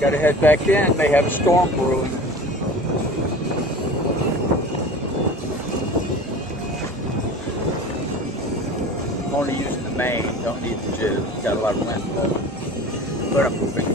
Got to head back in. They have a storm brewing. I'm only using the main. Don't need the tube. Got a lot of wind blowing. But I'm moving.